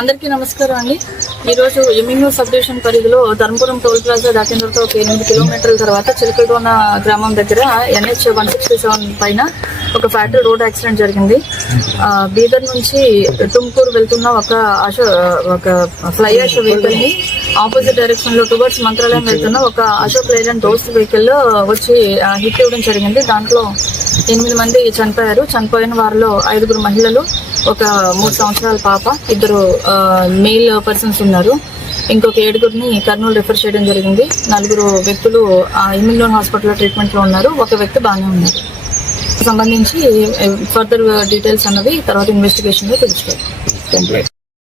అందరికీ నమస్కారం అండి. ఈ రోజు ఎమ్మింగూరు సబ్ డివిజన్ పరిధిలో ధర్మపురం టోల్ ప్లాజా దాటిన తర్వాత ఒక 8 కిలోమీటర్ల తర్వాత చిలకలడోన గ్రామం దగ్గర NH 167 పైన ఒక ఫ్యాక్టరీ రోడ్ యాక్సిడెంట్ జరిగింది. బీదర్ నుంచి తుమ్కూరు వెళ్తున్న ఒక ఫ్లై యాష్ వెహికల్ ని ఆపోజిట్ డైరెక్షన్ లో టువర్డ్స్ మంత్రాలయం వెళ్తున్న ఒక అశోక్ లైలాండ్ దోస్త్ వెహికల్ లో వచ్చి హిట్ ఇవ్వడం జరిగింది. దాంట్లో 8 మంది చనిపోయారు. చనిపోయిన వారిలో 5 మహిళలు, ఒక 3 సంవత్సరాల పాప, 2 మేల్ పర్సన్స్ ఉన్నారు. ఇంకొక 7 కర్నూలు రిఫర్ చేయడం జరిగింది. 4 వ్యక్తులు ఇమ్యూన్ హాస్పిటల్లో ట్రీట్మెంట్ లో ఉన్నారు. ఒక వ్యక్తి బాగానే ఉన్నారు. సంబంధించి ఫర్దర్ డీటెయిల్స్ అన్నవి తర్వాత ఇన్వెస్టిగేషన్ లో తెలుసుకోవాలి.